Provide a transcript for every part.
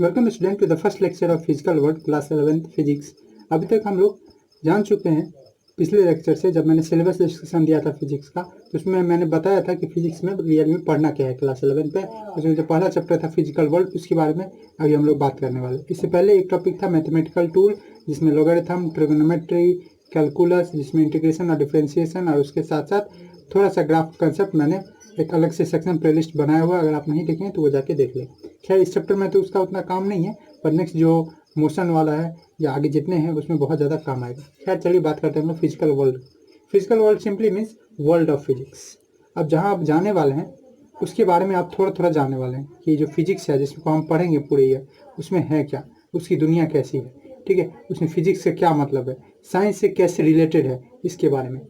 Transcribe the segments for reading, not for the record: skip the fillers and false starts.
Welcome student to the first lecture of physical world class 11th physics. अभी तक हम लोग जान चुके हैं पिछले लेक्चर से, जब मैंने सिलेबस डिस्कशन दिया था फिजिक्स का, तो उसमें मैंने बताया था कि फिजिक्स में रियल में पढ़ना क्या है क्लास 11 पे। उसमें जो पहला चैप्टर था फिजिकल वर्ल्ड, उसके बारे में अभी हम लोग बात करने वाले। इससे पहले एक टॉपिक था मैथमेटिकल टूल, जिसमें लॉगरिथम, ट्रिगोनोमेट्री, कैलकुलस, जिसमें इंटीग्रेशन और डिफरेंशिएशन, और उसके साथ साथ थोड़ा सा ग्राफ कंसेप्ट मैंने एक अलग से सेक्शन प्लेलिस्ट बनाया हुआ, अगर आप नहीं देखें तो वो जाके देख लें। खैर इस चैप्टर में तो उसका उतना काम नहीं है, पर नेक्स्ट जो मोशन वाला है या आगे जितने हैं उसमें बहुत ज़्यादा काम आएगा। खैर चलिए बात करते हैं हम लोग physical world. Physical world simply means world of physics. अब जहाँ आप जाने वाले हैं उसके बारे में आप थोड़ा थोड़ा जानने वाले हैं कि जो फिजिक्स है जिसको हम पढ़ेंगे पूरे ईयर, उसमें है क्या, उसकी दुनिया कैसी है, ठीक है, उसमें फिजिक्स से क्या मतलब है, साइंस से कैसे रिलेटेड है, इसके बारे में।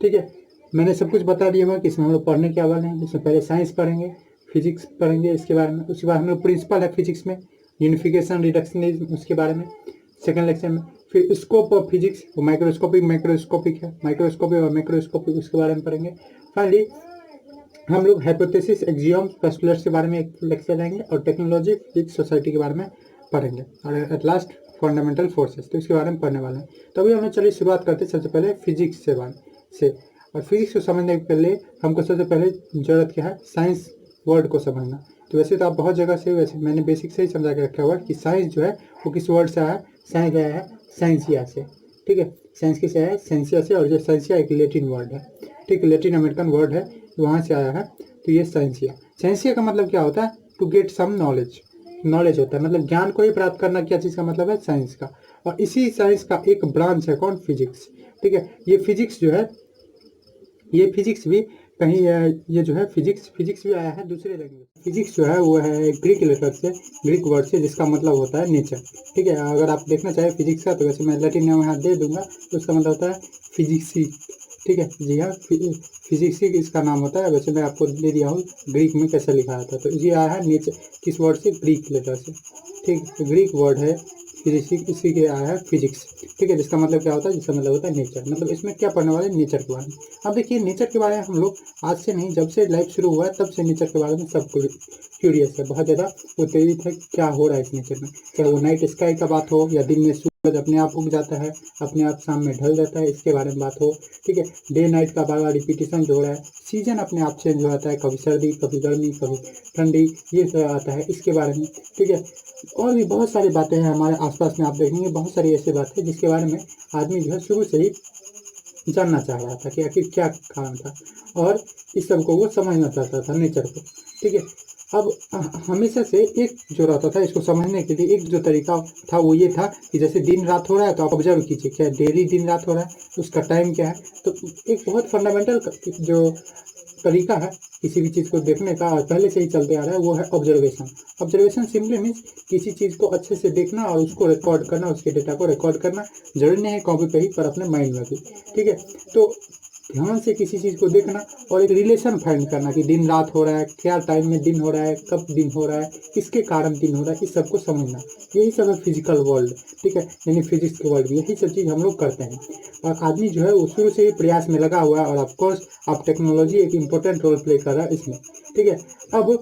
ठीक है, मैंने सब कुछ बता दिया हुआ कि इसमें हम लोग पढ़ने क्या वाले हैं। इसमें पहले साइंस पढ़ेंगे, फिजिक्स पढ़ेंगे इसके बारे में, उसके बाद हम लोग प्रिंसिपल है फिजिक्स में, यूनिफिकेशन, रिडक्शनिज्म, उसके बारे में सेकंड लेक्चर में। फिर स्कोप ऑफ फिजिक्स, वो माइक्रोस्कोपिक है, माइक्रोस्कोपिक और मैक्रोस्कोपिक, उसके बारे में पढ़ेंगे। फाइनली हम लोग हाइपोथेसिस, एक्सियोम्स, पोस्टुलेट्स के बारे में एक लेक्चर लेंगे, और टेक्नोलॉजी, फिजिक्स, सोसाइटी के बारे में पढ़ेंगे, और एट लास्ट फंडामेंटल फोर्सेस, तो इसके बारे में पढ़ने वाले हैं। तो अभी हमें चलिए शुरुआत करते हैं सबसे पहले फिजिक्स से। और फिजिक्स को समझने के पहले हमको सबसे पहले ज़रूरत क्या है, साइंस वर्ड को समझना। तो वैसे तो आप बहुत जगह से, वैसे मैंने बेसिक से ही समझा के रखा हुआ कि साइंस जो है वो किस वर्ड से आया है। साइंस आया है साइंसिया से, ठीक है, साइंस किसे आया है, साइंसिया से। और जो साइंसिया एक लेटिन वर्ड है, ठीक है, लेटिन अमेरिकन वर्ड है, वहाँ से आया है। तो ये साइंसिया का मतलब क्या होता है, to get some knowledge, knowledge होता है, मतलब ज्ञान को ही प्राप्त करना। क्या चीज़ का मतलब है, साइंस का। और इसी साइंस का एक ब्रांच है कौन, फिजिक्स, ठीक है। ये फिजिक्स जो है, ये फिजिक्स भी कहीं ये जो है फिजिक्स भी आया है दूसरे लैंग्वेज। फिजिक्स जो है वो है ग्रीक लेटर से, ग्रीक वर्ड से, जिसका मतलब होता है नेचर, ठीक है। अगर आप देखना चाहें फिजिक्स का, तो वैसे मैं लैटिन नाम यहाँ दे दूंगा, तो उसका मतलब होता है फिजिक्सी, ठीक है। जी हाँ, फिजिक्स ही इसका नाम होता है। वैसे मैं आपको दे दिया हूँ ग्रीक में कैसे लिखा था। तो ये आया है नेचर, किस वर्ड से, ग्रीक लेटर से, ठीक। तो ग्रीक वर्ड है फिजिक्स, इसी के आया है फिजिक्स, ठीक है, जिसका मतलब क्या होता है, जिसका मतलब होता है नेचर। मतलब इसमें क्या पढ़ने वाले, नेचर के बारे में। अब देखिए नेचर के बारे में हम लोग आज से नहीं, जब से लाइफ शुरू हुआ है तब से नेचर के बारे में सब क्यूरियस है, बहुत ज़्यादा उत्तेजित है क्या हो रहा है इस नेचर में। चाहे वो नाइट स्काई का बात हो, या दिन में सूरज अपने आप उग जाता है, अपने आप शाम में ढल जाता है, इसके बारे में बात हो, ठीक है। डे नाइट का बार बार रिपीटेशन जो हो रहा है, सीजन अपने आप चेंज हो जाता है, कभी सर्दी, कभी गर्मी, कभी ठंडी, ये सब आता है, इसके बारे में, ठीक है। और भी बहुत सारी बातें हैं हमारे आसपास में, आप देखेंगे बहुत सारी ऐसी बातें जिसके बारे में आदमी जो है शुरू से ही जानना चाह रहा था कि आखिर क्या कारण था, और इस सब को वो समझना चाहता था, नेचर को, ठीक है। अब हमेशा से एक जो रहता था इसको समझने के लिए, एक जो तरीका था वो ये था कि जैसे दिन रात हो रहा है तो आप ऑब्जर्व कीजिए, क्या डेली दिन रात हो रहा है, उसका टाइम क्या है। तो एक बहुत फंडामेंटल जो तरीका है किसी भी चीज़ को देखने का, और पहले से ही चलते आ रहा है, वो है ऑब्जर्वेशन। ऑब्जर्वेशन सिंपली मीन्स किसी चीज़ को अच्छे से देखना और उसको रिकॉर्ड करना, उसके डेटा को रिकॉर्ड करना। जरूरी नहीं है कॉपी पे ही, पर अपने माइंड में भी, ठीक है। तो ध्यान से किसी चीज़ को देखना और एक रिलेशन फाइंड करना कि दिन रात हो रहा है, क्या टाइम में दिन हो रहा है, कब दिन हो रहा है, किसके कारण दिन हो रहा है, इस सबको समझना। यही सब है फिजिकल वर्ल्ड, ठीक है, यानी फिजिक्स के वर्ल्ड में यही सब चीज़ हम लोग करते हैं। और आदमी जो है वो शुरू से ही प्रयास में लगा हुआ है, और ऑफकोर्स अब टेक्नोलॉजी एक इम्पोर्टेंट रोल प्ले कर रहा है इसमें, ठीक है। अब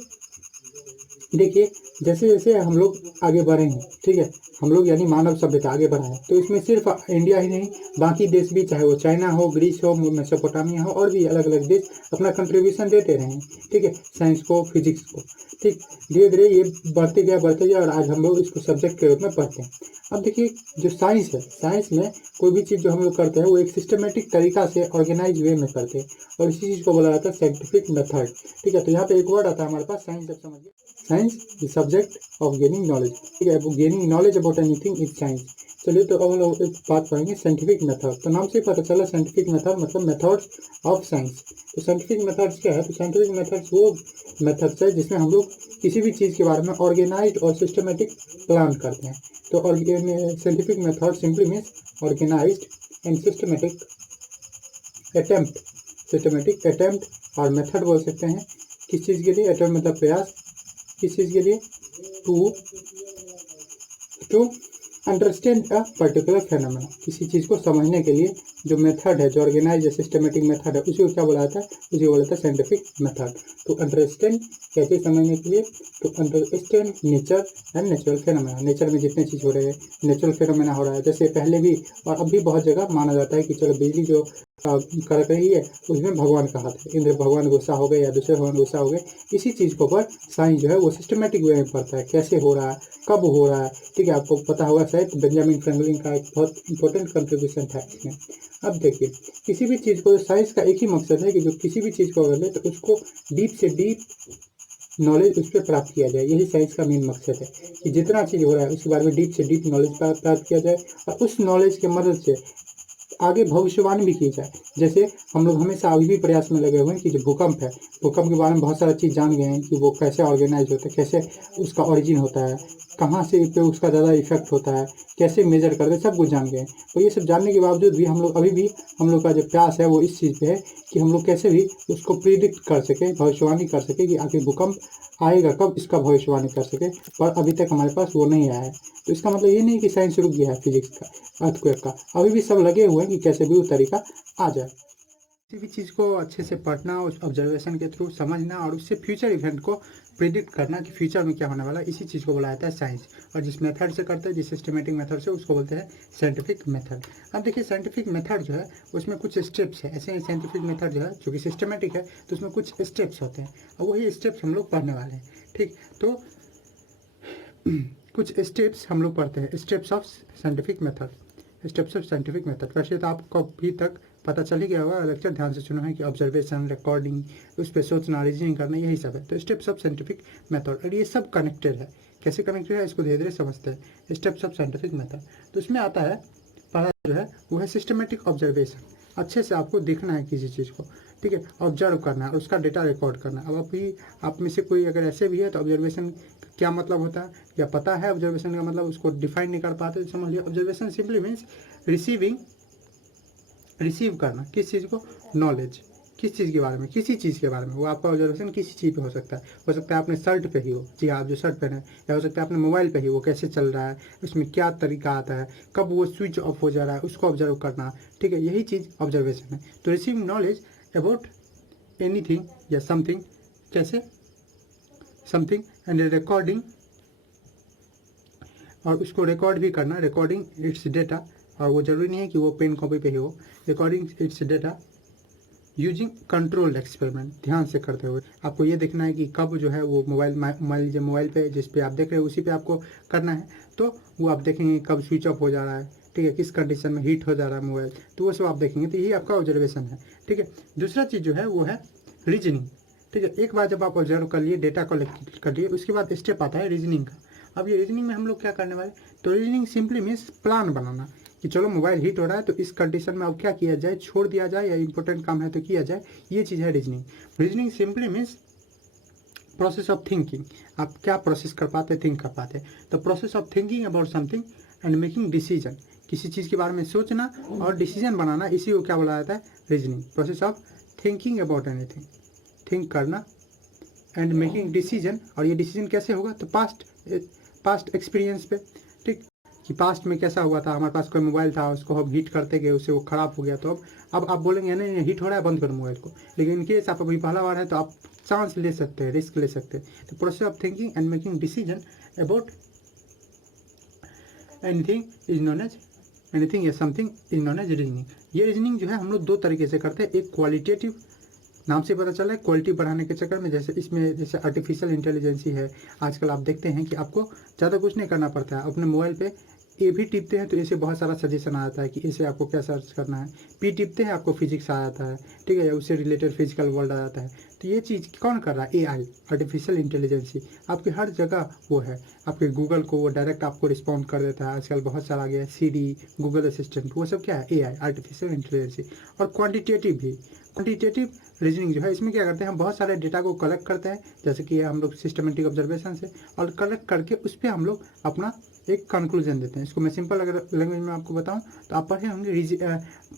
देखिए जैसे जैसे हम लोग आगे बढ़े हैं, ठीक है, हम लोग यानी मानव सभ्यता आगे बढ़ा है, तो इसमें सिर्फ इंडिया ही नहीं, बाकी देश भी, चाहे वो चाइना हो, ग्रीस हो, मेसोपोटामिया हो, और भी अलग अलग देश अपना कंट्रीब्यूशन देते रहे हैं, ठीक है, साइंस को, फिजिक्स को, ठीक। धीरे धीरे ये बढ़ते गया, और आज हम लोग इसको सब्जेक्ट के रूप में पढ़ते हैं। अब देखिए जो साइंस है, साइंस में कोई भी चीज़ जो हम लोग करते हैं वो एक सिस्टमेटिक तरीका से, ऑर्गेनाइज वे में करते हैं, और इसी चीज़ को बोला जाता है साइंटिफिक मेथड, ठीक है। तो यहाँ पे एक वर्ड आता है हमारे पास साइंस, जब समझिए science the subject of gaining knowledge, ठीक है, वो gaining knowledge about anything is science. चलिए तो अब हम लोग एक बात पढ़ेंगे साइंटिफिक मेथड। तो नाम से पता चला साइंटिफिक मेथड मतलब मेथड्स ऑफ साइंस। तो साइंटिफिक मेथड्स क्या है, तो साइंटिफिक मेथड्स वो मेथड्स है जिसमें हम लोग किसी भी चीज़ के बारे में ऑर्गेनाइज्ड और सिस्टमेटिक प्लान करते हैं। तो scientific method simply means organized and attempt systematic attempt, और मेथड बोल सकते हैं किस चीज़ के लिए, अटेम्प्ट मतलब प्रयास, किस चीज़ के लिए, to to understand a particular phenomena, किसी चीज़ को समझने के लिए जो मेथड है, जो ऑर्गेनाइज सिस्टमेटिक मेथड है, उसी को क्या बोला जाता है? उसी को बोला जाता है साइंटिफिक मेथड। तो अंडरस्टैंड कैसे समझने के लिए, तो understand nature and natural phenomena. Nature में जितने चीज़ हो रहे हैं, नेचुरल फेनोमेना हो रहा है, जैसे पहले भी और अब भी बहुत जगह माना जाता है कि चलो बिजली जो कड़क रही है उसमें भगवान का हाथ है, इंद्र भगवान गुस्सा हो गए या दूसरे भगवान गुस्सा हो गए। इसी चीज़ को पर साइंस जो है वो सिस्टमेटिक वे में पढ़ता है, कैसे हो रहा है, कब हो रहा है। ठीक है, आपको पता होगा शायद बेंजामिन फ्रैंकलिन का एक बहुत इंपॉर्टेंट कंट्रीब्यूशन था इसमें। अब देखिए, किसी भी चीज़ को, साइंस का एक ही मकसद है कि जो किसी भी चीज़ को अगर ले तो उसको डीप से डीप नॉलेज उस पर प्राप्त किया जाए। यही साइंस का मेन मकसद है कि जितना चीज़ हो रहा है उसके बारे में डीप से डीप नॉलेज प्राप्त किया जाए और उस नॉलेज के मदद से आगे भविष्यवाणी भी की जाए। जैसे हम लोग हमेशा अभी भी प्रयास में लगे हुए हैं कि जो भूकंप है, भूकंप के बारे में बहुत सारा चीज़ जान गए हैं कि वो कैसे ऑर्गेनाइज होता है, कैसे उसका ओरिजिन होता है, कहाँ से पे उसका ज़्यादा इफेक्ट होता है, कैसे मेजर करते हैं, सब कुछ जान गए हैं। तो ये सब जानने के बावजूद भी हम लोग अभी भी, हम लोग का जो प्रयास है वो इस चीज़ पे है कि हम लोग कैसे भी उसको प्रिडिक्ट कर सकें, भविष्यवाणी कर सकें कि आखिर भूकंप आएगा कब, इसका भविष्यवाणी कर सकें। पर अभी तक हमारे पास वो नहीं आया है। तो इसका मतलब ये नहीं कि साइंस रुक गया है फिजिक्स का, अर्थक्वेक का। अभी भी सब लगे हुए हैं कि कैसे भी वो तरीका आ जाए। किसी भी चीज़ को अच्छे से पढ़ना, उस ऑब्जर्वेशन के थ्रू समझना और उससे फ्यूचर इवेंट को प्रिडिक्ट करना कि फ्यूचर में क्या होने वाला है, इसी चीज़ को बोला जाता है साइंस। और जिस मेथड से करते हैं, जिस सिस्टमेटिक मेथड से, उसको बोलते हैं साइंटिफिक मेथड। अब देखिए, साइंटिफिक मेथड जो है उसमें कुछ स्टेप्स है। ऐसे साइंटिफिक मेथड जो है जो कि सिस्टमेटिक है तो उसमें कुछ स्टेप्स होते हैं और वही स्टेप्स हम लोग पढ़ने वाले हैं। ठीक, तो कुछ स्टेप्स हम लोग पढ़ते हैं, steps of scientific method. Steps of scientific method वैसे तो आपको अभी तक पता चल ही गया होगा, लेक्चर ध्यान से सुना है कि ऑब्जर्वेशन, रिकॉर्डिंग, उस पर सोचना, रीजनिंग करना, यही सब है। तो स्टेप्स ऑफ साइंटिफिक मेथड, और ये सब कनेक्टेड है। कैसे कनेक्टेड है इसको धीरे धीरे समझते हैं। स्टेप्स ऑफ साइंटिफिक मेथड, तो इसमें आता है पहला जो है वो है सिस्टमेटिक ऑब्जर्वेशन। अच्छे से आपको देखना है किसी चीज़ को, ठीक है, ऑब्जर्व करना है, उसका डेटा रिकॉर्ड करना है। अब अभी आप में से कोई अगर ऐसे भी है तो ऑब्जर्वेशन क्या मतलब होता है या पता है ऑब्जर्वेशन का मतलब, उसको डिफाइन नहीं कर पाते, तो समझ लिया ऑब्जर्वेशन सिंपली मीन्स रिसीव करना। किस चीज़ को? नॉलेज। किस चीज़ के बारे में? किसी चीज़ के बारे में। वो आपका ऑब्जर्वेशन किसी चीज़ पे हो सकता है आपने शर्ट पे ही हो, जी आप जो शर्ट पहने, या हो सकता है अपने मोबाइल पे ही, वो कैसे चल रहा है, उसमें क्या तरीका आता है, कब वो स्विच ऑफ हो जा रहा है, उसको ऑब्जर्व करना। ठीक है, यही चीज़ ऑब्जर्वेशन है। तो रिसीव नॉलेज अबाउट एनीथिंग या समथिंग, कैसे समथिंग, एंड रिकॉर्डिंग, और उसको रिकॉर्ड भी करना, रिकॉर्डिंग इट्स डेटा। और वो जरूरी नहीं है कि वो पेन कॉपी पे ही हो, recording it's data using controlled experiment. ध्यान से करते हुए आपको ये देखना है कि कब जो है वो मोबाइल, मान लीजिए मोबाइल पे जिस पे आप देख रहे हो उसी पे आपको करना है, तो वो आप देखेंगे कब स्विच ऑफ हो जा रहा है, ठीक है, किस कंडीशन में हीट हो जा रहा है मोबाइल, तो वो सब आप देखेंगे। तो यही आपका ऑब्जर्वेशन है। ठीक है, दूसरा चीज़ जो है वो है रीजनिंग। ठीक है, एक बार जब आप ऑब्जर्व कर लिए, डेटा कलेक्ट कर लिए, उसके बाद स्टेप आता है रीजनिंग का। अब ये रीजनिंग में हम लोग क्या करने वाले, तो रीजनिंग सिंपली मीन्स प्लान बनाना कि चलो मोबाइल हीट हो रहा है तो इस कंडीशन में अब क्या किया जाए, छोड़ दिया जाए या इंपॉर्टेंट काम है तो किया जाए। ये चीज़ है reasoning. Reasoning simply means process of thinking. आप क्या प्रोसेस कर पाते, थिंक कर पाते। तो process of thinking about something and making decision, किसी चीज़ के बारे में सोचना और डिसीजन बनाना, इसी को क्या बोला जाता है, reasoning. Process of thinking about anything, think करना, एंड मेकिंग डिसीजन। और ये डिसीजन कैसे होगा, तो पास्ट एक्सपीरियंस पे। ठीक, कि पास्ट में कैसा हुआ था, हमारे पास कोई मोबाइल था, उसको हम हीट करते गए, उससे वो ख़राब हो गया, तो अब आप बोलेंगे नहीं नहीं हीट हो रहा है, बंद करो मोबाइल को। लेकिन इनकेस आप अभी पहला बार है तो आप चांस ले सकते हैं, रिस्क ले सकते हैं। तो process of thinking and making decision about anything is known as, anything या something is known as reasoning. ये रीजनिंग जो है हम लोग दो तरीके से करते हैं। एक क्वालिटेटिव, नाम से पता चला है, क्वालिटी बढ़ाने के चक्कर में, जैसे इसमें जैसे आर्टिफिशियल इंटेलिजेंसी है, आजकल आप देखते हैं कि आपको ज़्यादा कुछ नहीं करना पड़ता है। अपने मोबाइल पे ए भी टिपते हैं तो इसे बहुत सारा सजेशन आ जाता है कि इसे आपको क्या सर्च करना है। पी टिपते हैं आपको फिजिक्स आ जाता है, ठीक है, उससे रिलेटेड फिजिकल वर्ल्ड आ जाता है। तो ये चीज़ कौन कर रहा है, AI, आर्टिफिशियल इंटेलिजेंसी। आपकी हर जगह वो है, आपके गूगल को वो डायरेक्ट आपको रिस्पॉन्ड कर देता है। आजकल बहुत सारा आ गया है, सीरी, गूगल असिस्टेंट, वो सब क्या है, AI, आर्टिफिशियल इंटेलिजेंसी। और क्वान्टिटेटिव भी, क्वान्टिटेटिव रीजनिंग जो है, इसमें क्या करते हैं, हम बहुत सारे डेटा को कलेक्ट करते हैं, जैसे कि हम लोग सिस्टमेटिक ऑब्जर्वेशन से, और कलेक्ट करके उस पर हम लोग अपना एक कंक्लूजन देते हैं। इसको मैं सिंपल अगर लैंग्वेज में आपको बताऊं तो आप पढ़े होंगे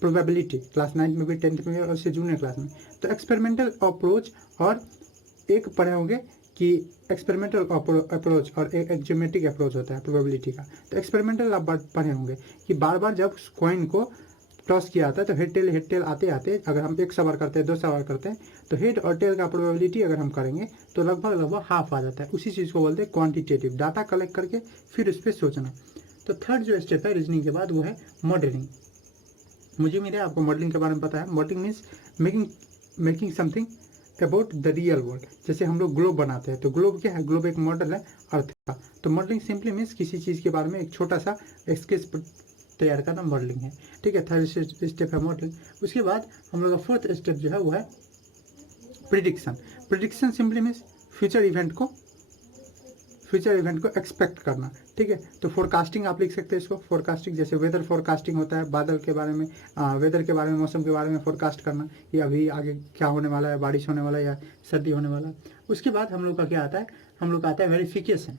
प्रोबेबिलिटी, क्लास 9 में भी, 10th में भी, और उससे जूनियर क्लास में। तो एक्सपेरिमेंटल अप्रोच, और एक पढ़े होंगे कि एक्सपेरिमेंटल अप्रोच और एक एक्जियोमेट्रिक अप्रोच होता है प्रोबेबिलिटी का। तो एक्सपेरिमेंटल आप पढ़े होंगे कि बार बार जब कॉइन को टॉस किया आता है तो हेड टेल आते आते अगर हम 1 सवार करते हैं 2 सवार करते हैं तो हेड और टेल का प्रोबेबिलिटी अगर हम करेंगे तो लगभग हाफ आ जाता है। उसी चीज़ को बोलते हैं क्वांटिटेटिव, डाटा कलेक्ट करके फिर उस पर सोचना। तो थर्ड जो स्टेप है रीजनिंग के बाद वो है मॉडलिंग। मुझे मेरे आपको मॉडलिंग के बारे में पता है। Modelling means making something about the real world. जैसे हम लोग ग्लोब बनाते हैं तो ग्लोब क्या है, ग्लोब एक मॉडल है अर्थ का। तो मॉडलिंग सिंपली मीन्स किसी चीज़ के बारे में एक छोटा सा स्केच तैयार करना मॉडलिंग है, ठीक है। थर्ड स्टेप है मॉडलिंग। उसके बाद हम लोग का फोर्थ स्टेप जो है वो है prediction. Prediction simply means future event को एक्सपेक्ट करना, ठीक है। तो फोरकास्टिंग आप लिख सकते हैं इसको। फोरकास्टिंग जैसे वेदर फोरकास्टिंग होता है, बादल के बारे में, वेदर के बारे में, मौसम के बारे में फोरकास्ट करना, ये अभी आगे क्या होने वाला है, बारिश होने वाला है या सर्दी होने वाला है। उसके बाद हम लोग का क्या आता है, हम लोग का आता है वेरिफिकेशन,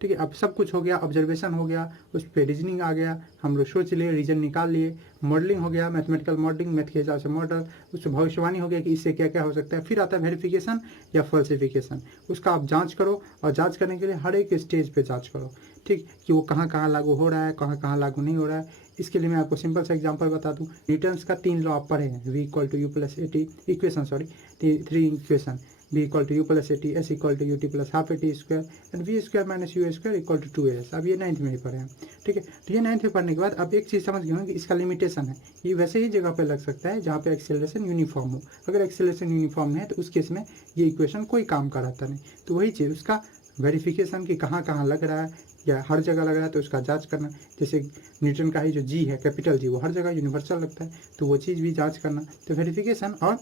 ठीक है। अब सब कुछ हो गया, ऑब्जर्वेशन हो गया, उस पर रीजनिंग आ गया, हम लोग सोच लिए, रीजन निकाल लिए। मॉडलिंग हो गया, मैथमेटिकल मॉडलिंग, मैथ के हिसाब से मॉडल, उससे भविष्यवाणी हो गया कि इससे क्या क्या हो सकता है। फिर आता है वेरिफिकेशन या फॉल्सिफिकेशन। उसका आप जांच करो और जांच करने के लिए हर एक स्टेज पे जांच करो, ठीक, कि वो कहाँ कहाँ लागू हो रहा है, कहाँ कहाँ लागू नहीं हो रहा है। इसके लिए मैं आपको सिंपल सा एग्जांपल बता दूं। न्यूटन्स का 3 लॉ आप पढ़े हैं, V equal to u plus a t equation, sorry 3 equation, V equal to u plus a t, s equal to u t plus half a t square and v square minus u square equal to 2as। अब ये 9th में ही पढ़े हैं, ठीक है। तो ये 9th में पढ़ने के बाद आप एक चीज़ समझ गए होंगे कि इसका लिमिटेशन है। ये वैसे ही जगह पे लग सकता है जहाँ पे एक्सेलरेशन यूनिफॉर्म हो। अगर एक्सेलरेशन यूनिफॉर्म नहीं है तो उस केस में ये इक्वेशन कोई काम का रहता नहीं। तो वही चीज़ उसका वेरिफिकेशन कि कहाँ कहाँ लग रहा है या हर जगह लग रहा है तो उसका जांच करना। जैसे न्यूटन का ही जो जी है, कैपिटल जी, वो हर जगह यूनिवर्सल लगता है, तो वो चीज़ भी जांच करना। तो वेरिफिकेशन और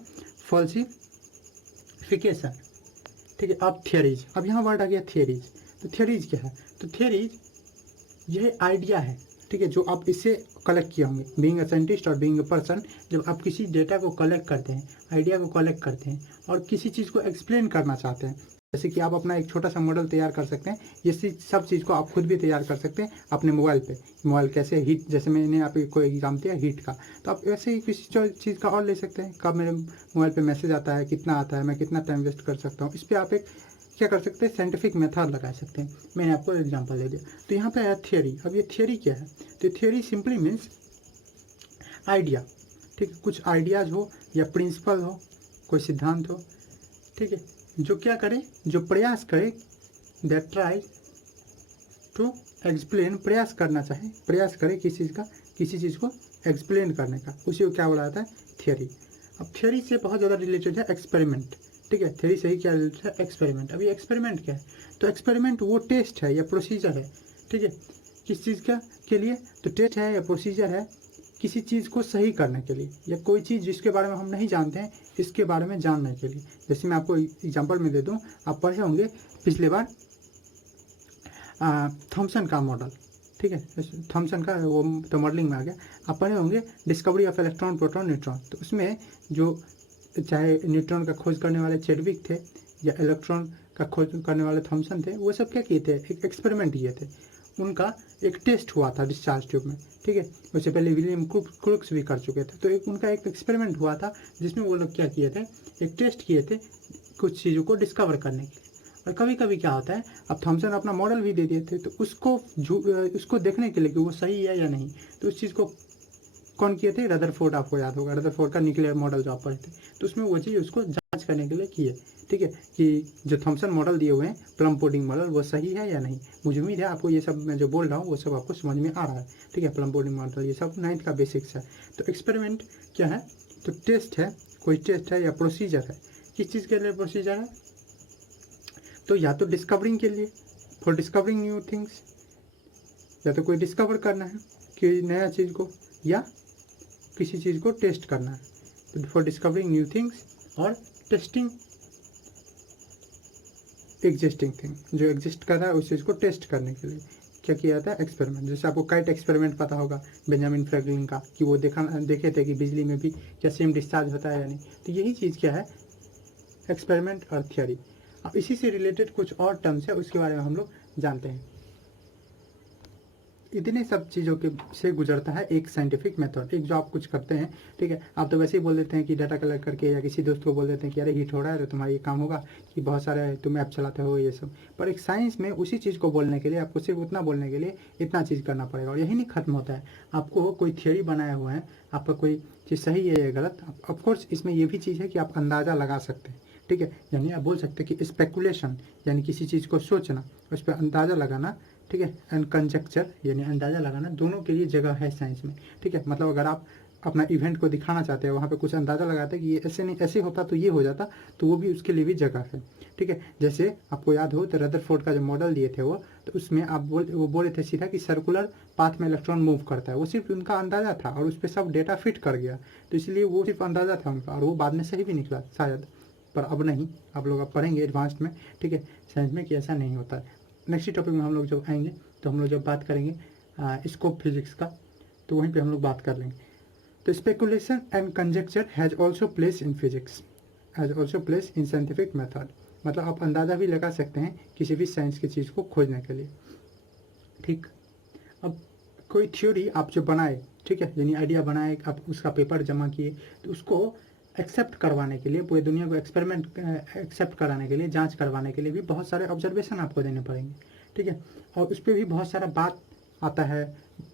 फॉल्सिफिकेशन, ठीक है। अब थियरीज, अब यहाँ वर्ड आ गया थियरीज। तो थियरीज क्या है, तो थियरीज यह आइडिया है, ठीक है, जो आप इससे कलेक्ट किए होंगे। बीइंग अ साइंटिस्ट और बीइंग अ पर्सन, जब आप किसी डेटा को कलेक्ट करते हैं, आइडिया को कलेक्ट करते हैं और किसी चीज़ को एक्सप्लेन करना चाहते हैं, जैसे कि आप अपना एक छोटा सा मॉडल तैयार कर सकते हैं। ये सब चीज़ को आप खुद भी तैयार कर सकते हैं अपने मोबाइल पे। मोबाइल कैसे हीट, जैसे मैंने आपको एग्जाम दिया हीट का, तो आप ऐसे ही किसी चीज़ का और ले सकते हैं। कब मेरे मोबाइल पे मैसेज आता है, कितना आता है, मैं कितना टाइम वेस्ट कर सकता हूँ, इस पर आप एक क्या कर सकते हैं, साइंटिफिक मेथड लगा सकते हैं। मैंने आपको एग्जांपल दे दिया। तो यहाँ पे है थियरी। अब ये थियरी क्या है, तो थियरी सिंपली मीन्स आइडिया, ठीक है। कुछ आइडियाज़ हो या प्रिंसिपल हो, कोई सिद्धांत हो, ठीक है, जो क्या करे, जो प्रयास करे, दैट ट्राई टू एक्सप्लेन, प्रयास करना चाहे, प्रयास करे किसी चीज़ को एक्सप्लेन करने का, उसी को क्या बोला जाता है, थियरी। अब थियरी से बहुत ज़्यादा रिलेटेड है एक्सपेरिमेंट, ठीक है। थियरी से ही क्या रिलेटेड है, एक्सपेरिमेंट। अब ये एक्सपेरिमेंट क्या है, तो एक्सपेरिमेंट वो टेस्ट है या प्रोसीजर है, ठीक है, किस चीज़ का के लिए, तो टेस्ट है या प्रोसीजर है किसी चीज़ को सही करने के लिए, या कोई चीज़ जिसके बारे में हम नहीं जानते हैं इसके बारे में जानने के लिए। जैसे मैं आपको एग्जांपल में दे दूं, आप पढ़े होंगे पिछले बार थॉमसन का मॉडल, ठीक है, थॉमसन का वो तो मॉडलिंग में आ गया। आप पढ़े होंगे discovery of electron, proton, neutron. तो उसमें जो चाहे न्यूट्रॉन का खोज करने वाले चैडविक थे या इलेक्ट्रॉन का खोज करने वाले थॉमसन थे, वो सब क्या किए थे, एक एक्सपेरिमेंट किए थे। उनका एक टेस्ट हुआ था डिस्चार्ज ट्यूब में, ठीक है। उससे पहले विलियम क्रूक्स भी कर चुके थे। तो उनका एक एक्सपेरिमेंट हुआ था जिसमें वो लोग क्या किए थे, एक टेस्ट किए थे कुछ चीज़ों को डिस्कवर करने के लिए। और कभी कभी क्या होता है, अब थॉमसन अपना मॉडल भी दे दिए थे, तो उसको देखने के लिए कि वो सही है या नहीं, तो उस चीज़ को कौन किए थे, रदरफोर्ड, आपको याद होगा रदरफोर्ड का न्यूक्लियर मॉडल जो आप पढ़े थे। तो उसमें वो चीज़ उसको जांच करने के लिए किए, ठीक है, कि जो थॉमसन मॉडल दिए हुए हैं, प्लम पुडिंग मॉडल, वो सही है या नहीं। मुझे उम्मीद है आपको ये सब मैं जो बोल रहा हूँ वो सब आपको समझ में आ रहा है, ठीक है। प्लम पुडिंग मॉडल ये सब 9th का बेसिक्स है। तो एक्सपेरिमेंट क्या है, तो टेस्ट है, कोई टेस्ट है या प्रोसीजर है। किस चीज़ के लिए प्रोसीजर है, तो या तो डिस्कवरिंग के लिए, फॉर डिस्कवरिंग न्यू थिंग्स, या तो कोई डिस्कवर करना है कि नया चीज़ को, या किसी चीज़ को टेस्ट करना है, तो फॉर डिस्कवरिंग न्यू थिंग्स, और टेस्टिंग एग्जिस्टिंग थिंग, जो एग्जिस्ट कर रहा है उस चीज़ को टेस्ट करने के लिए क्या किया जाता है, एक्सपेरिमेंट। जैसे आपको काइट एक्सपेरिमेंट पता होगा बेंजामिन फ्रैंकलिन का, कि वो देखे थे कि बिजली में भी क्या सेम डिस्चार्ज होता है या नहीं। तो यही चीज़ क्या है, एक्सपेरिमेंट और थियरी। अब इसी से रिलेटेड कुछ और टर्म्स है, उसके बारे में हम लोग जानते हैं। इतने सब चीज़ों के से गुजरता है एक साइंटिफिक मेथड, एक जो आप कुछ करते हैं, ठीक है। आप तो वैसे ही बोल देते हैं कि डाटा कलेक्ट करके, या किसी दोस्त को बोल देते हैं कि अरे हीट हो रहा है तो तुम्हारा ये काम होगा, कि बहुत सारे तुम ऐप चलाते हो ये सब। पर एक साइंस में उसी चीज़ को बोलने के लिए आपको सिर्फ उतना बोलने के लिए इतना चीज़ करना पड़ेगा, और यही नहीं खत्म होता है। आपको कोई थियोरी बनाए हुए हैं, आपका कोई चीज़ सही है या गलत, ऑफकोर्स इसमें ये भी चीज़ है कि आप अंदाज़ा लगा सकते हैं, ठीक है। यानी आप बोल सकते हैं कि स्पेकुलेशन यानी किसी चीज़ को सोचना, उस पर अंदाज़ा लगाना, ठीक है। एंड कंजक्चर यानी अंदाज़ा लगाना, दोनों के लिए जगह है साइंस में, ठीक है। मतलब अगर आप अपना इवेंट को दिखाना चाहते हैं, वहाँ पे कुछ अंदाज़ा लगाते हैं कि ये ऐसे नहीं ऐसे होता तो ये हो जाता, तो वो भी उसके लिए भी जगह है, ठीक है। जैसे आपको याद हो तो रदरफोर्ड का जो मॉडल दिए थे वो, तो उसमें आप वो बोले थे सीधा कि सर्कुलर पाथ में इलेक्ट्रॉन मूव करता है। वो सिर्फ उनका अंदाज़ा था और उस पर सब डेटा फिट कर गया, तो इसलिए वो सिर्फ अंदाज़ा था उनका, और वो बाद में सही भी निकला शायद। पर अब नहीं, आप लोग अब पढ़ेंगे एडवांस्ड में, ठीक है, साइंस में, कि ऐसा नहीं होता है। नेक्स्ट टॉपिक में हम लोग जब आएंगे तो हम लोग जब बात करेंगे स्कोप फिजिक्स का, तो वहीं पे हम लोग बात कर लेंगे। तो speculation and conjecture has also place in physics, has also place in scientific method. मतलब आप अंदाज़ा भी लगा सकते हैं किसी भी साइंस की चीज़ को खोजने के लिए, ठीक। अब कोई थ्योरी आप जो बनाए, ठीक है, यानी आइडिया बनाए, आप उसका पेपर जमा किए, तो उसको एक्सेप्ट करवाने के लिए, पूरी दुनिया को एक्सपेरिमेंट एक्सेप्ट कराने के लिए, जांच करवाने के लिए भी बहुत सारे ऑब्जर्वेशन आपको देने पड़ेंगे, ठीक है। और उस पर भी बहुत सारा बात आता है,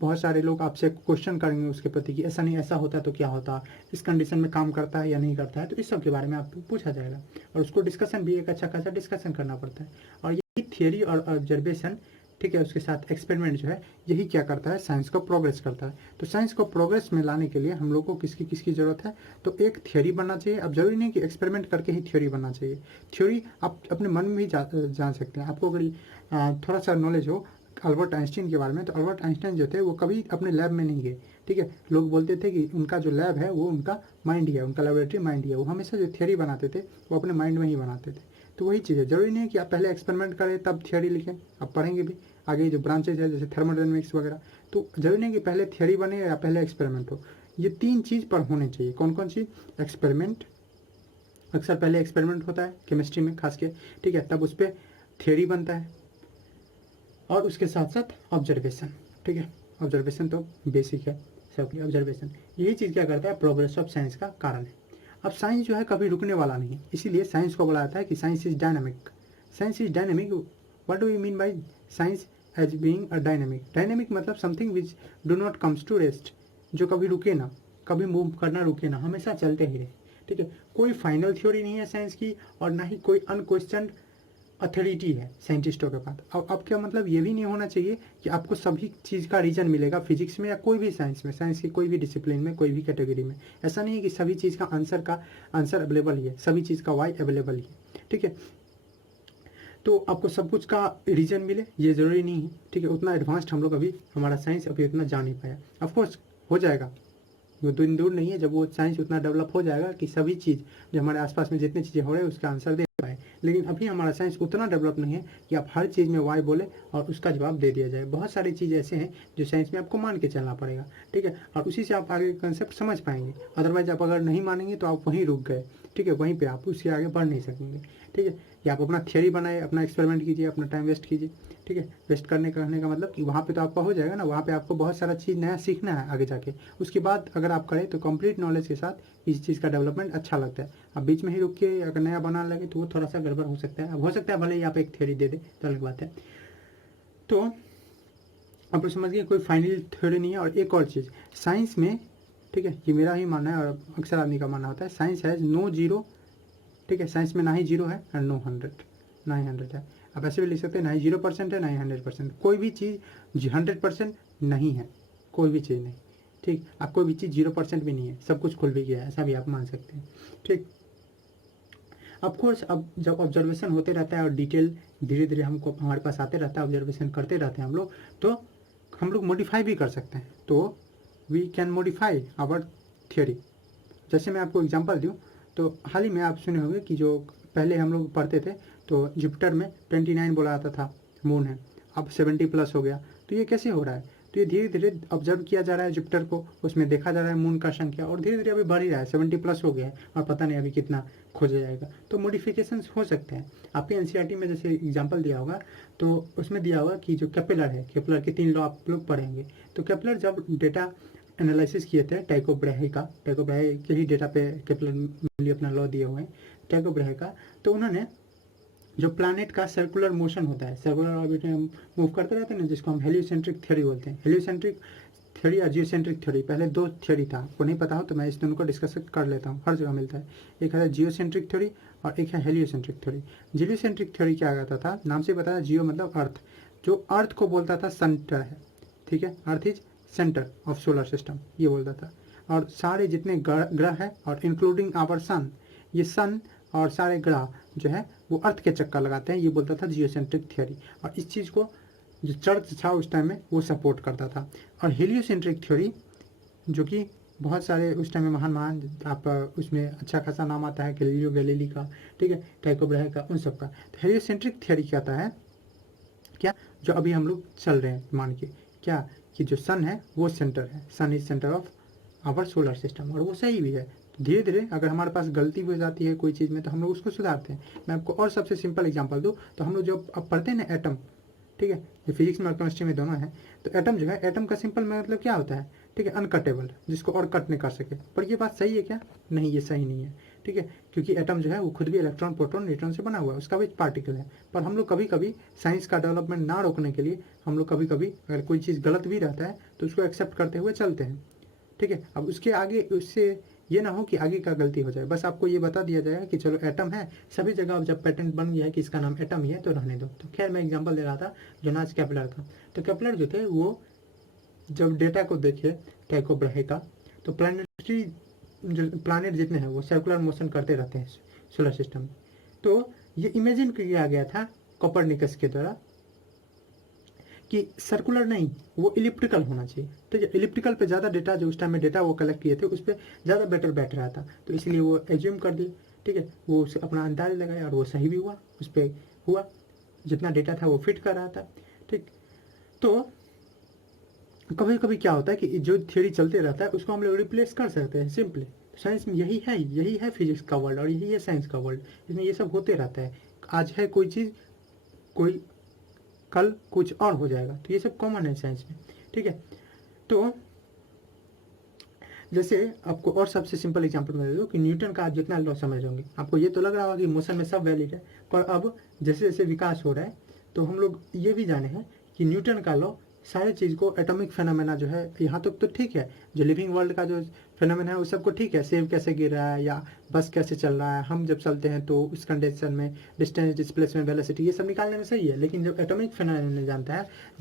बहुत सारे लोग आपसे क्वेश्चन करेंगे उसके प्रति कि ऐसा नहीं ऐसा होता तो क्या होता, इस कंडीशन में काम करता है या नहीं करता है, तो इस सब के बारे में आपको पूछा जाएगा, और उसको डिस्कशन भी एक अच्छा खासा डिस्कशन करना पड़ता है। और यही थियरी और ऑब्जर्वेशन, ठीक है, उसके साथ एक्सपेरिमेंट जो है, यही क्या करता है, साइंस को प्रोग्रेस करता है। तो साइंस को प्रोग्रेस में लाने के लिए हम लोग को किसकी किसकी ज़रूरत है, तो एक थियोरी बनना चाहिए। अब जरूरी नहीं कि एक्सपेरिमेंट करके ही थियोरी बनना चाहिए, थ्योरी आप अपने मन में भी जान सकते हैं। आपको अगर थोड़ा सा नॉलेज हो अल्बर्ट आइंस्टीन के बारे में, तो अल्बर्ट आइंस्टीन जो थे वो कभी अपने लैब में नहीं गए, ठीक है। लोग बोलते थे कि उनका जो लैब है वो उनका माइंड ही है, उनका लेबोरेटरी माइंड ही है। वो हमेशा जो थियोरी बनाते थे वो अपने माइंड में ही बनाते थे। तो वही चीज़ है, जरूरी नहीं है कि आप पहले एक्सपेरिमेंट करें तब थियोरी लिखें। आप पढ़ेंगे भी आगे जो ब्रांचेज है, जैसे थर्मोडायनेमिक्स वगैरह, तो जरूरी नहीं कि पहले थियोरी बने या पहले एक्सपेरिमेंट हो। ये तीन चीज़ पर होने चाहिए। कौन कौन सी? एक्सपेरिमेंट, अक्सर पहले एक्सपेरिमेंट होता है केमिस्ट्री में खास के, ठीक है, तब उस पर थियोरी बनता है, और उसके साथ साथ ऑब्जर्वेशन, ठीक है। ऑब्जर्वेशन तो बेसिक है सबकी, ऑब्जर्वेशन यही चीज़ क्या करता है, प्रोग्रेस ऑफ साइंस का कारण है। अब साइंस जो है कभी रुकने वाला नहीं है, इसीलिए साइंस को बोला जाता है कि science is dynamic. Science is dynamic, what do you mean by science as being a dynamic? Dynamic मतलब something which do not comes to rest, जो कभी रुके ना, कभी मूव करना रुके ना, हमेशा चलते ही रहे, ठीक है। कोई फाइनल थ्योरी नहीं है साइंस की, और ना ही कोई अनक्वेश्चनड अथॉरिटी है साइंटिस्टों के पास। अब क्या मतलब ये भी नहीं होना चाहिए कि आपको सभी चीज़ का रीजन मिलेगा फिजिक्स में या कोई भी साइंस में, साइंस की कोई भी डिसिप्लिन में, कोई भी कैटेगरी में। ऐसा नहीं है कि सभी चीज़ का आंसर अवेलेबल ही है, सभी चीज़ का वाई अवेलेबल ही है, ठीक है। तो आपको सब कुछ का रीजन मिले ये ज़रूरी नहीं है, ठीक है। उतना एडवांस्ड हम लोग अभी, हमारा साइंस अभी उतना जा नहीं पाया। ऑफकोर्स हो जाएगा, वो दिन दूर नहीं है जब वो साइंस उतना डेवलप हो जाएगा कि सभी चीज़ जो हमारे आसपास में जितनी चीज़ें हो रही है उसका आंसर दे पाए। लेकिन अभी हमारा साइंस उतना डेवलप नहीं है कि आप हर चीज़ में वाई बोले और उसका जवाब दे दिया जाए। बहुत सारी चीज़ ऐसे हैं जो साइंस में आपको मान के चलना पड़ेगा, ठीक है, और उसी से आप आगे कंसेप्ट समझ पाएंगे। अदरवाइज आप अगर नहीं मानेंगे तो आप वहीं रुक गए, ठीक है, वहीं पर आप उसके आगे बढ़ नहीं सकेंगे, ठीक है। या आप अपना थियरी बनाए, अपना एक्सपेरिमेंट कीजिए, अपना टाइम वेस्ट कीजिए, ठीक है। वेस्ट करने का कहने का मतलब कि वहाँ पे तो आपका हो जाएगा ना, वहाँ पे आपको बहुत सारा चीज़ नया सीखना है आगे जाके। उसके बाद अगर आप करें तो कंप्लीट नॉलेज के साथ इस चीज़ का डेवलपमेंट अच्छा लगता है। अब बीच में ही रुक के अगर नया बनाने लगे तो वो थोड़ा सा गड़बड़ हो सकता है। अब हो सकता है भले ही आप एक थ्योरी दे दे तो अलग बात है। तो आप लोग समझ गए कोई फाइनल थ्योरी नहीं है। और एक और चीज़ साइंस में, ठीक है, ये मेरा ही मानना है और अक्सर आदमी का मानना होता है, साइंस हैज़ नो जीरो, ठीक है। साइंस में ना ही जीरो है और नो 100, ना ही 100 है। आप ऐसे भी लिख सकते हैं ना ही 0% है ना ही 100%। कोई भी चीज़ 100% नहीं है, कोई भी चीज़ नहीं, ठीक। आप कोई भी चीज़ 0% भी नहीं है, सब कुछ खुल भी गया है, ऐसा भी आप मान सकते हैं, ठीक। ऑफकोर्स अब जब ऑब्जर्वेशन होते रहता है और डिटेल धीरे धीरे हमको हमारे पास आते रहता है, ऑब्जर्वेशन करते रहते हैं हम लोग, तो हम लोग मॉडिफाई भी कर सकते हैं। तो we can modify our theory. जैसे मैं आपको एग्जांपल दूं तो हाल ही में आप सुने होंगे कि जो पहले हम लोग पढ़ते थे तो जुपिटर में 29 बोला जाता था मून है, अब 70 प्लस हो गया। तो ये कैसे हो रहा है? तो ये धीरे धीरे ऑब्जर्व किया जा रहा है जुपिटर को, उसमें देखा जा रहा है मून का संख्या, और धीरे धीरे अभी बढ़ ही रहा है, 70+ हो गया है, और पता नहीं अभी कितना खोजा जाएगा। तो मॉडिफिकेशंस हो सकते हैं। आपके एनसीईआरटी में जैसे एग्जांपल दिया होगा तो उसमें दिया होगा कि जो केपलर है, केपलर के 3 लॉ आप लोग पढ़ेंगे। तो केपलर जब डेटा एनालिसिस किए थे टाइको ब्रैहे के ही डेटा पे केपलर अपना लॉ दिए हुए हैं टाइको ब्रैहे का, तो उन्होंने जो प्लैनेट का सर्कुलर मोशन होता है, सर्कुलर ऑर्बिट में मूव करते रहते हैं ना, जिसको हम हेलियोसेंट्रिक थ्योरी बोलते हैं। हेलियोसेंट्रिक थ्योरी और जियोसेंट्रिक थ्योरी, पहले 2 थ्योरी था, आपको नहीं पता हो तो मैं इस दोनों को डिस्कस कर लेता हूँ, हर जगह मिलता है। एक है जियोसेंट्रिक थ्योरी और एक है हेलियोसेंट्रिक थ्योरी। जियोसेंट्रिक थ्योरी क्या कहता था, नाम से बताया, जियो मतलब अर्थ, जो अर्थ को बोलता था सेंटर है, ठीक है, earth is centre of solar system, ये बोलता था। और सारे जितने ग्रह है और इंक्लूडिंग आवर सन, ये सन और सारे ग्रह जो है वो अर्थ के चक्कर लगाते हैं, ये बोलता था जियोसेंट्रिक थ्योरी। और इस चीज़ को जो चर्च था उस टाइम में वो सपोर्ट करता था। और हेलियोसेंट्रिक थ्योरी जो कि बहुत सारे उस टाइम में महान आप उसमें अच्छा खासा नाम आता है, गैलीलियो गैलीली का, ठीक है, टाइको ब्रैहे का, उन सब का। तो हेलियोसेंट्रिक थ्योरी कहता है क्या, जो अभी हम लोग चल रहे हैं मान के, क्या कि जो सन है वो सेंटर है, sun is centre of our solar system, और वो सही भी है। धीरे धीरे अगर हमारे पास गलती हो जाती है कोई चीज़ में तो हम लोग उसको सुधारते हैं। मैं आपको और सबसे सिंपल एग्जांपल दूँ तो हम लोग जो अब पढ़ते हैं ना एटम, ठीक है, ये फिजिक्स में और केमिस्ट्री में दोनों है। तो एटम जो है, एटम का सिंपल मतलब क्या होता है, ठीक है, अनकटेबल, जिसको और कट नहीं कर सके। पर ये बात सही है क्या, नहीं, ये सही नहीं है, ठीक है, क्योंकि एटम जो है वो खुद भी इलेक्ट्रॉन प्रोटॉन न्यूट्रॉन से बना हुआ है, उसका भी पार्टिकल है। पर हम लोग कभी कभी साइंस का डेवलपमेंट ना रोकने के लिए हम लोग कभी कभी अगर कोई चीज़ गलत भी रहता है तो उसको एक्सेप्ट करते हुए चलते हैं, ठीक है। अब उसके आगे उससे ये ना हो कि आगे का गलती हो जाए, बस आपको ये बता दिया जाएगा कि चलो एटम है सभी जगह, अब जब पेटेंट बन गया है कि इसका नाम एटम ही है तो रहने दो। तो खैर मैं एग्जांपल दे रहा था जोनास केपलर का। तो केपलर जो थे वो जब डेटा को देखे टाइको ब्रैहे का, तो प्लानिटरी जो प्लानिट जितने हैं वो सर्कुलर मोशन करते रहते हैं सोलर सिस्टम में। तो ये इमेजिन किया गया था कोपरनिकस के द्वारा कि सर्कुलर नहीं, वो इलिप्टिकल होना चाहिए। तो इलिप्टिकल पे ज़्यादा डेटा, जो उस टाइम में डेटा वो कलेक्ट किए थे उस पर ज़्यादा बेटर बैठ रहा था, तो इसलिए वो एज्यूम कर दिए, ठीक है, वो उसे अपना अंदाज लगाया और वो सही भी हुआ, उस पर हुआ, जितना डेटा था वो फिट कर रहा था, ठीक। तो कभी कभी क्या होता है कि जो थ्योरी चलते रहता है उसको हम लोग रिप्लेस कर सकते हैं सिंपली। साइंस में यही है फिजिक्स का वर्ल्ड, और यही है साइंस का वर्ल्ड, इसमें ये सब होते रहता है। आज है कोई चीज़, कोई कल कुछ और हो जाएगा, तो ये सब कॉमन है साइंस में, ठीक है। तो जैसे आपको और सबसे सिंपल एग्जांपल मैं दे दूँ कि न्यूटन का आप जितना लॉ समझ होंगे, आपको ये तो लग रहा होगा कि मोशन में सब वैलिड है, पर अब जैसे जैसे विकास हो रहा है तो हम लोग ये भी जाने हैं कि न्यूटन का लॉ सारी चीज़ को, एटॉमिक फेनोमेना जो है यहाँ तक तो ठीक है, जो लिविंग वर्ल्ड का जो फेनोमेना है उस सबको ठीक है, सेब कैसे गिर रहा है या बस कैसे चल रहा है, हम जब चलते हैं तो उस कंडीशन में डिस्टेंस, डिस्प्लेसमेंट, वेलोसिटी, ये सब निकालने में सही है। लेकिन जब एटॉमिक फेनोमेना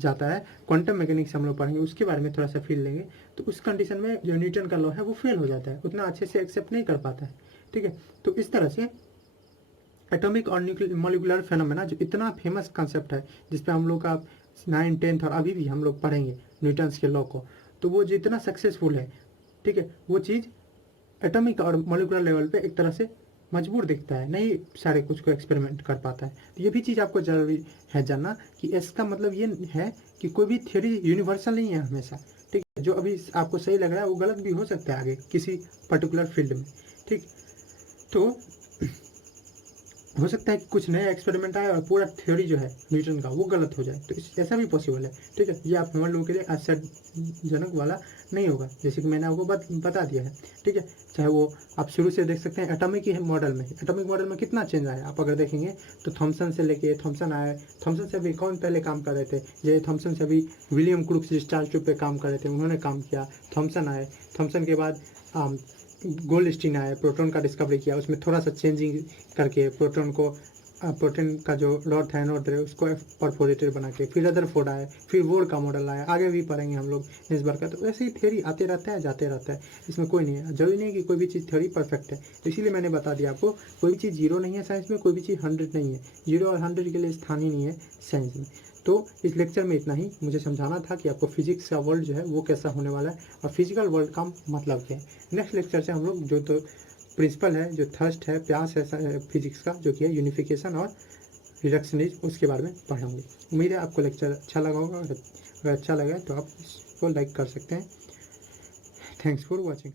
जाता है क्वांटम मैकेनिक्स हम लोग पढ़ेंगे, उसके बारे में थोड़ा सा फील लेंगे, तो उस कंडीशन में जो न्यूटन का लॉ है वो फेल हो जाता है, उतना अच्छे से एक्सेप्ट नहीं कर पाता है, ठीक है। तो इस तरह से एटॉमिक और मॉलिक्यूलर फेनोमेना जो इतना फेमस कंसेप्ट है, जिसपे हम लोग का 9th 10th और अभी भी हम लोग पढ़ेंगे न्यूटन्स के लॉ को, तो वो जितना सक्सेसफुल है, ठीक है, वो चीज़ एटॉमिक और मॉलिक्यूलर लेवल पे एक तरह से मजबूर दिखता है, नहीं सारे कुछ को एक्सपेरिमेंट कर पाता है। तो ये भी चीज़ आपको जरूरी है जानना कि इसका मतलब ये है कि कोई भी थ्योरी यूनिवर्सल नहीं है हमेशा, ठीक है। जो अभी आपको सही लग रहा है वो गलत भी हो सकता है आगे किसी पर्टिकुलर फील्ड में, ठीक। तो हो सकता है कि कुछ नया एक्सपेरिमेंट आए और पूरा थ्योरी जो है न्यूटन का वो गलत हो जाए, तो ऐसा भी पॉसिबल है, ठीक है। ये आप नॉर्मल लोगों के लिए आश्चर्यजनक वाला नहीं होगा, जैसे कि मैंने आपको बता दिया है, ठीक है। चाहे वो आप शुरू से देख सकते हैं एटॉमिक ही मॉडल में, एटॉमिक मॉडल में कितना चेंज आया आप अगर देखेंगे तो थॉमसन से लेके थॉमसन आए, थॉमसन से भी कौन पहले काम कर रहे थे, जे थॉमसन से भी विलियम क्रूक्स डिस्चार्ज ट्यूब पे काम कर रहे थे, उन्होंने काम किया, थॉमसन आए, थॉमसन के बाद गोल्डस्टीन आए, प्रोटॉन का डिस्कवरी किया, उसमें थोड़ा सा चेंजिंग करके प्रोटॉन को, प्रोटॉन का जो लॉर्ड था एनोड रे उसको परफोरेटेड बना के, फिर रदरफोर्ड आए, फिर वोर का मॉडल आया, आगे भी पढ़ेंगे हम लोग इस बार का। तो ऐसे ही थ्योरी आते रहता है जाते रहता है, इसमें कोई नहीं है, जरूरी नहीं कि कोई भी चीज़ थ्योरी परफेक्ट है। तो इसीलिए मैंने बता दिया आपको, कोई भी चीज़ जीरो नहीं है साइंस में, कोई भी चीज़ 100 नहीं है, 0 और 100 के लिए स्थान ही नहीं है साइंस में। तो इस लेक्चर में इतना ही मुझे समझाना था कि आपको फिजिक्स का वर्ल्ड जो है वो कैसा होने वाला है और फिजिकल वर्ल्ड का मतलब क्या है। नेक्स्ट लेक्चर से हम लोग जो प्रिंसिपल है, जो थर्स्ट है, प्यास है फिजिक्स का, जो कि है यूनिफिकेशन और रिडक्शन इज उसके बारे में पढ़ाऊँगी। उम्मीद है आपको लेक्चर अच्छा लगा होगा। अगर अच्छा लगा तो आप इसको लाइक कर सकते हैं। Thanks for watching.